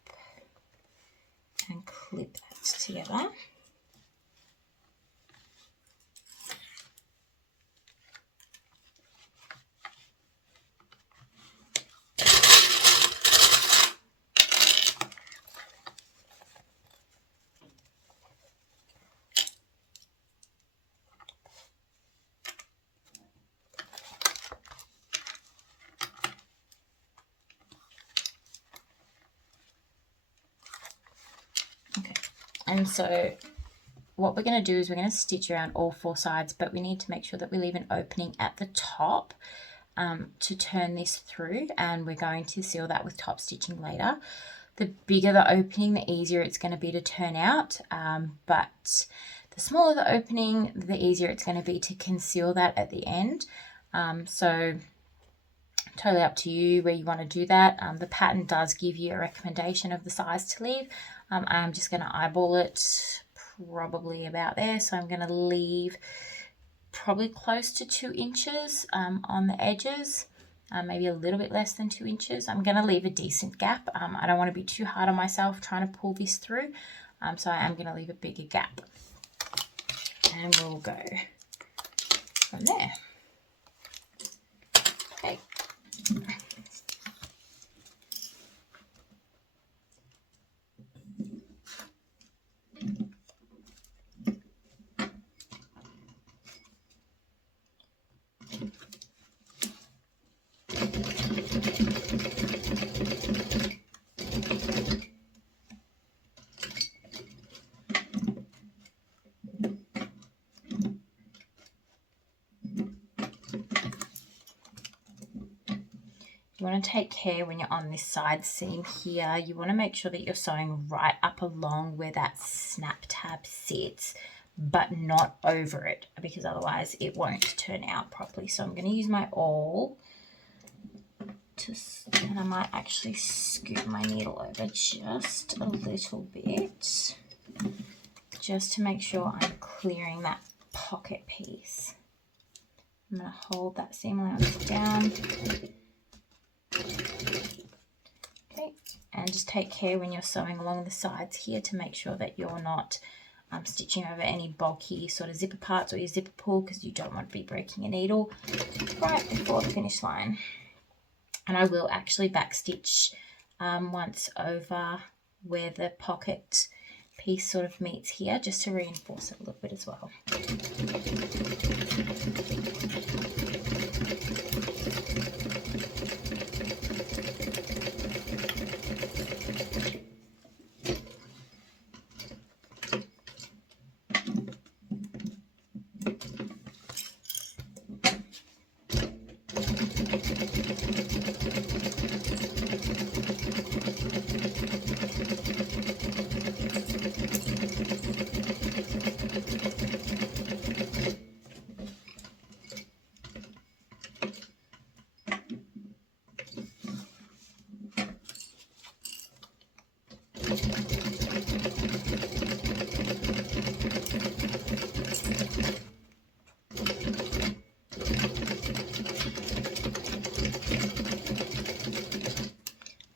and clip that together. And so what we're going to do is we're going to stitch around all four sides, but we need to make sure that we leave an opening at the top to turn this through, and we're going to seal that with top stitching later. The bigger the opening, the easier it's going to be to turn out, but the smaller the opening, the easier it's going to be to conceal that at the end. So totally up to you where you want to do that. The pattern does give you a recommendation of the size to leave. I'm just going to eyeball it probably about there. So I'm going to leave probably close to 2 inches on the edges, maybe a little bit less than 2 inches. I'm going to leave a decent gap. I don't want to be too hard on myself trying to pull this through. So I am going to leave a bigger gap. And we'll go from there. Okay. You want to take care when you're on this side seam here. You want to make sure that you're sewing right up along where that snap tab sits, but not over it, because otherwise it won't turn out properly. So I'm going to use my awl and I might actually scoot my needle over just a little bit, just to make sure I'm clearing that pocket piece. I'm going to hold that seam allowance down. Okay, and just take care when you're sewing along the sides here to make sure that you're not stitching over any bulky sort of zipper parts or your zipper pull, because you don't want to be breaking a needle right before the finish line. And I will actually backstitch once over where the pocket piece sort of meets here, just to reinforce it a little bit as well.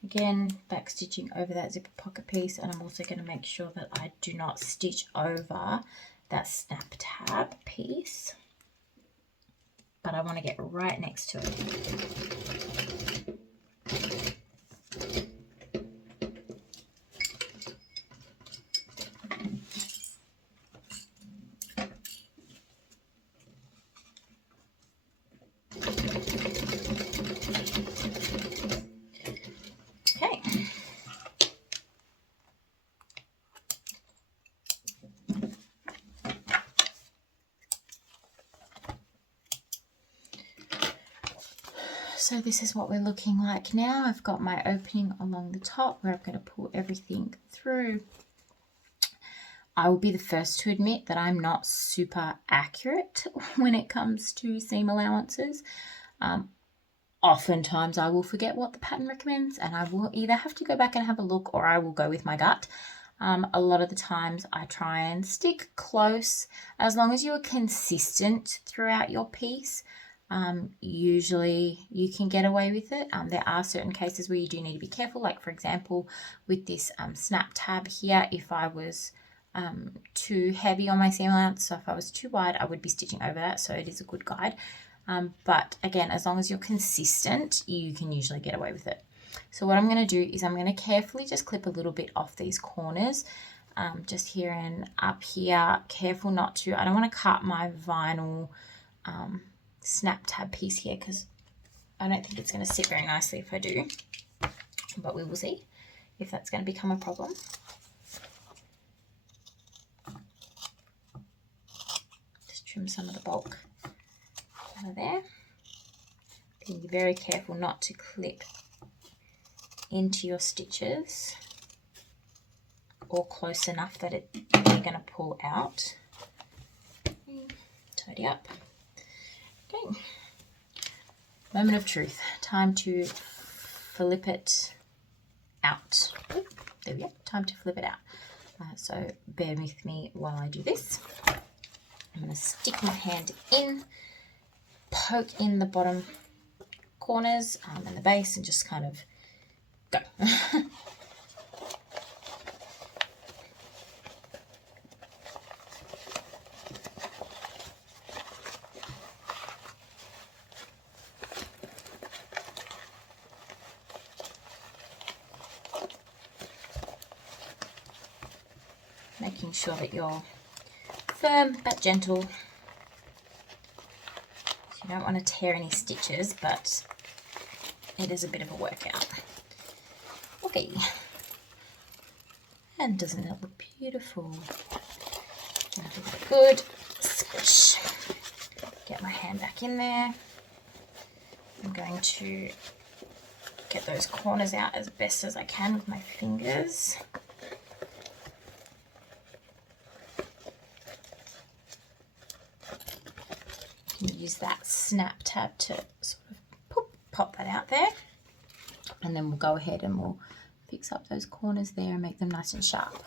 Again, back stitching over that zipper pocket piece, and I'm also going to make sure that I do not stitch over that snap tab piece, but I want to get right next to it. So this is what we're looking like now. I've got my opening along the top where I'm going to pull everything through. I will be the first to admit that I'm not super accurate when it comes to seam allowances. Oftentimes I will forget what the pattern recommends, and I will either have to go back and have a look, or I will go with my gut. A lot of the times I try and stick close. As long as you are consistent throughout your piece, usually you can get away with it. There are certain cases where you do need to be careful, like for example with this snap tab here. If I was too heavy on my seam allowance, so if I was too wide, I would be stitching over that, so it is a good guide. But again, as long as you're consistent, you can usually get away with it. So what I'm going to do is I'm going to carefully just clip a little bit off these corners, just here and up here. Careful not to, I don't want to cut my vinyl snap tab piece here, because I don't think it's going to sit very nicely if I do, but we will see if that's going to become a problem. Just trim some of the bulk out of there. Be very careful not to clip into your stitches or close enough that you're going to pull out. Tidy up. Okay, moment of truth. Time to flip it out. Ooh, there we go. Time to flip it out. So bear with me while I do this. I'm going to stick my hand in, poke in the bottom corners and the base, and just kind of go. Making sure that you're firm but gentle. You don't want to tear any stitches, but it is a bit of a workout. Okay, and doesn't it look beautiful? Give it a good squish. Get my hand back in there. I'm going to get those corners out as best as I can with my fingers. Use that snap tab to sort of pop that out there. And then we'll go ahead and we'll fix up those corners there and make them nice and sharp.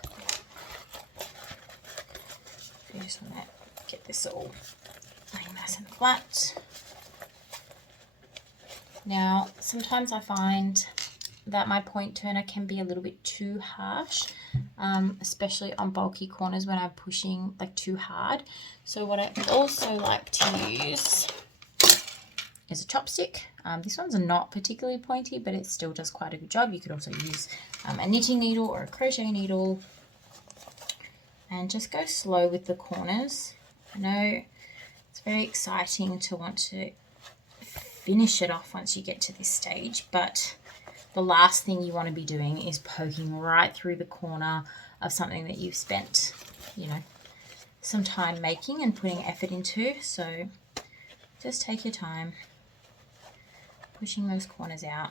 You just want to get this all laying nice and flat. Now, sometimes I find that my point turner can be a little bit too harsh, especially on bulky corners when I'm pushing like too hard. So what I also like to use is a chopstick. This one's not particularly pointy, but it still does quite a good job. You could also use a knitting needle or a crochet needle, and just go slow with the corners. I know it's very exciting to want to finish it off once you get to this stage, but the last thing you want to be doing is poking right through the corner of something that you've spent, you know, some time making and putting effort into. So just take your time pushing those corners out.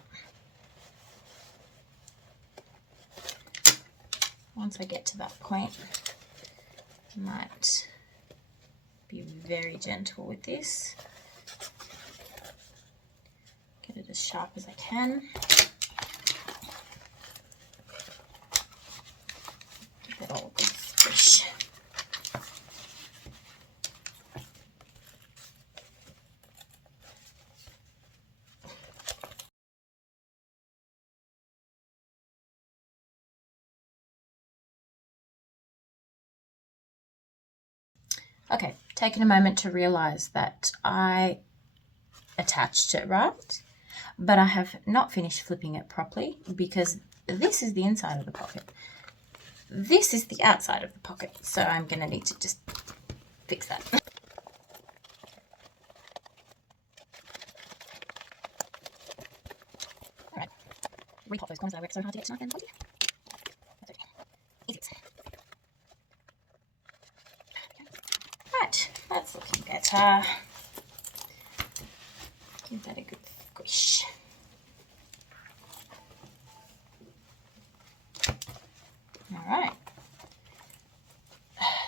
Once I get to that point, I might be very gentle with this. Get it as sharp as I can. Give it all a good squish. Okay, taking a moment to realize that I attached it right, but I have not finished flipping it properly because this is the inside of the pocket. This is the outside of the pocket, so I'm going to need to just fix that. Alright, repop those corners that I worked so hard to get tonight and pointy. That's okay. Easy. Right, that's looking better. Give that a good squish. Alright,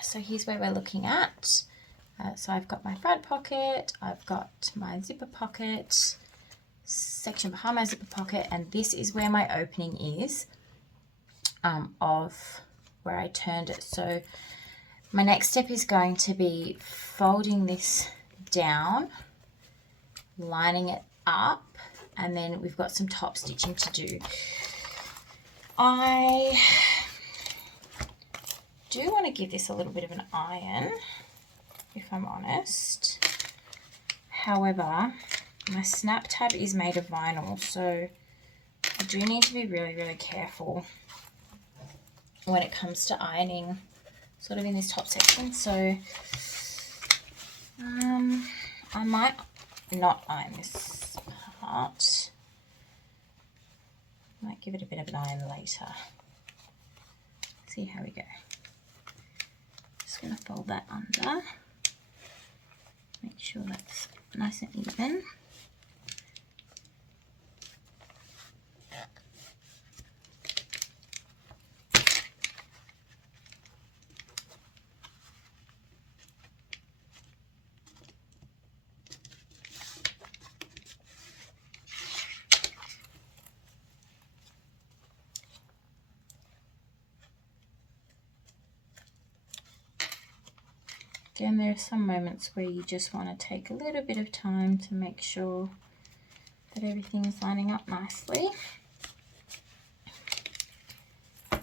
so here's where we're looking at. So I've got my front pocket, I've got my zipper pocket, section behind my zipper pocket, and this is where my opening is of where I turned it. So my next step is going to be folding this down, lining it up, and then we've got some top stitching to do. I do want to give this a little bit of an iron, if I'm honest. However, my snap tab is made of vinyl, so I do need to be really, really careful when it comes to ironing sort of in this top section. So I might not iron this part. Might give it a bit of an iron later. See how we go. Just going to fold that under. Make sure that's nice and even. Again, there are some moments where you just want to take a little bit of time to make sure that everything is lining up nicely. And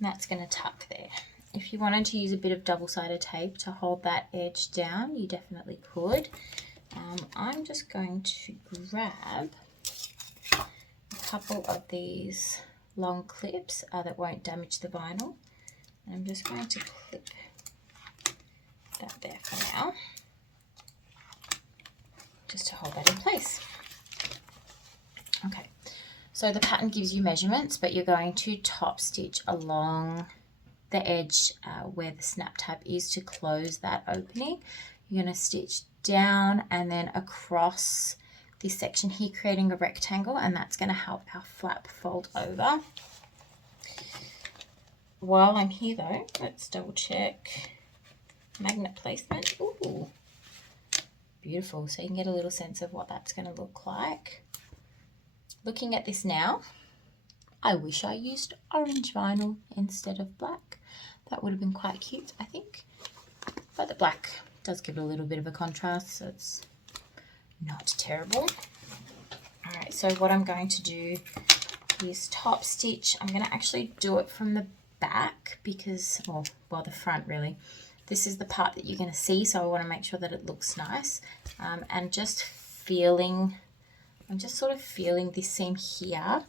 that's going to tuck there. If you wanted to use a bit of double-sided tape to hold that edge down, you definitely could. I'm just going to grab a couple of these long clips that won't damage the vinyl. I'm just going to clip that there for now, just to hold that in place. Okay, so the pattern gives you measurements, but you're going to top stitch along the edge where the snap tab is to close that opening. You're going to stitch down and then across this section here, creating a rectangle, and that's going to help our flap fold over. While I'm here though, let's double check magnet placement. Ooh, beautiful. So you can get a little sense of what that's going to look like. Looking at this now, I wish I used orange vinyl instead of black. That would have been quite cute, I think. But the black does give it a little bit of a contrast, so it's not terrible. All right, so what I'm going to do is top stitch. I'm going to actually do it from the back because, well, the front really. This is the part that you're going to see, so I want to make sure that it looks nice. And just feeling, I'm just sort of feeling this seam here,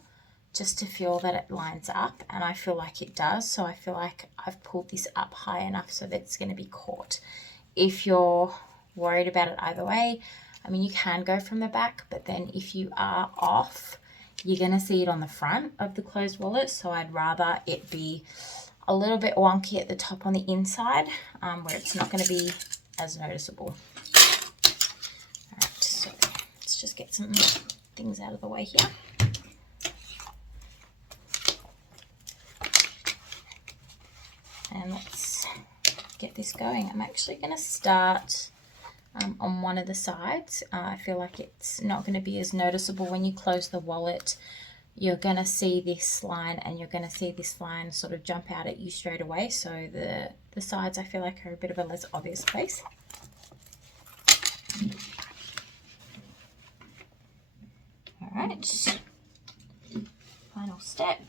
just to feel that it lines up, and I feel like it does. So I feel like I've pulled this up high enough so that it's going to be caught. If you're worried about it either way, I mean, you can go from the back, but then if you are off, you're going to see it on the front of the closed wallet. So I'd rather it be a little bit wonky at the top on the inside, where it's not going to be as noticeable. All right, so let's just get some things out of the way here. And let's get this going. I'm actually going to start on one of the sides. I feel like it's not going to be as noticeable when you close the wallet. You're going to see this line and you're going to see this line sort of jump out at you straight away. So the sides I feel like are a bit of a less obvious place. All right, final step.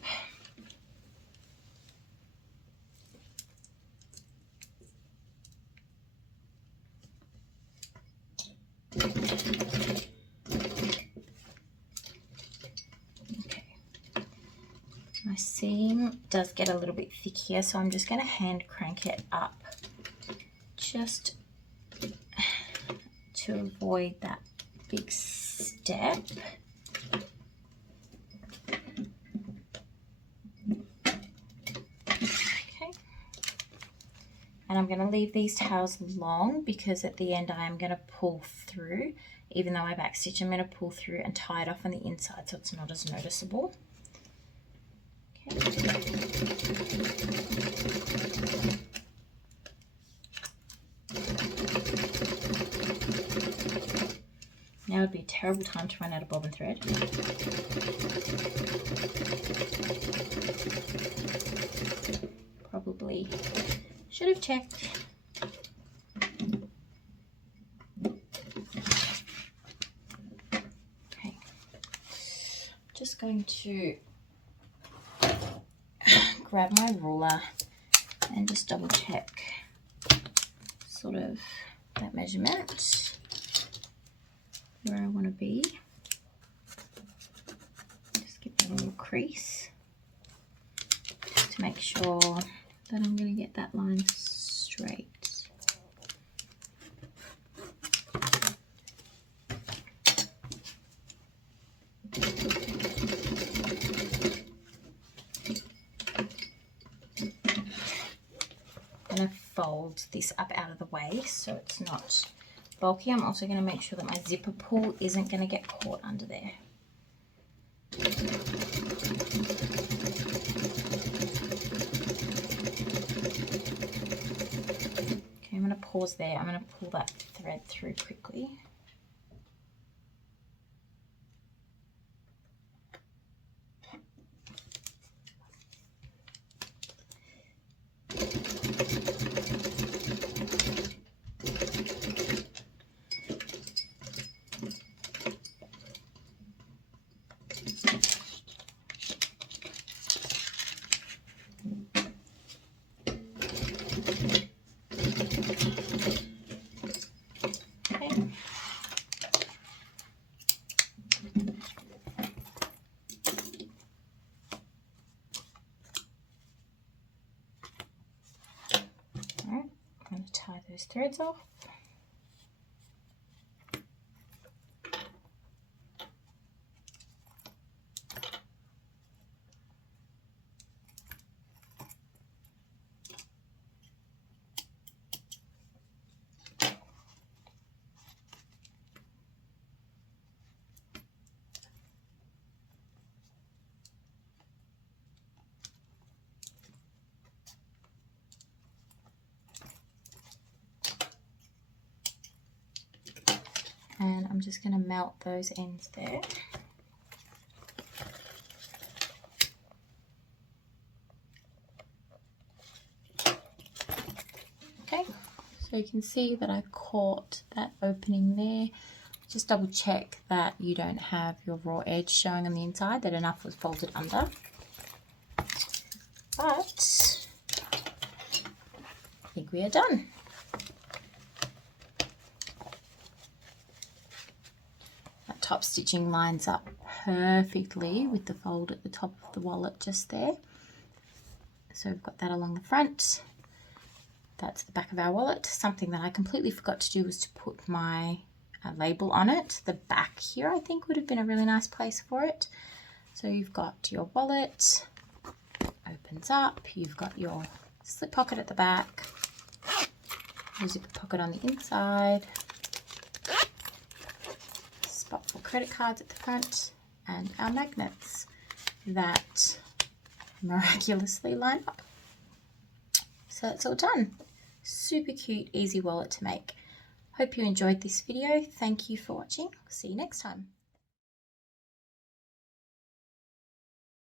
My seam does get a little bit thick here, so I'm just going to hand crank it up just to avoid that big step. Okay. And I'm going to leave these tails long because at the end I am going to pull through. Even though I backstitch, I'm going to pull through and tie it off on the inside so it's not as noticeable. Okay. Now would be a terrible time to run out of bobbin thread. Probably should have checked. Okay, just going to grab my ruler and just double check sort of that measurement where I want to be. Just give it a little crease just to make sure that I'm going to get that line straight. I'm going to fold this up out of the way so it's not bulky. I'm also going to make sure that my zipper pull isn't going to get caught under there. Okay, I'm going to pause there. I'm going to pull that thread through quickly. Tie those threads off. just going to melt those ends there. Okay, so you can see that I caught that opening there. Just double check that you don't have your raw edge showing on the inside, that enough was folded under. But I think we are done. That top stitching lines up perfectly with the fold at the top of the wallet just there. So we've got that along the front. That's the back of our wallet. Something that I completely forgot to do was to put my label on it. The back here I think would have been a really nice place for it. So you've got your wallet, opens up, you've got your slip pocket at the back, your zipper pocket on the inside, spot for credit cards at the front, and our magnets that miraculously line up. So that's all done. Super cute, easy wallet to make. Hope you enjoyed this video. Thank you for watching. See you next time.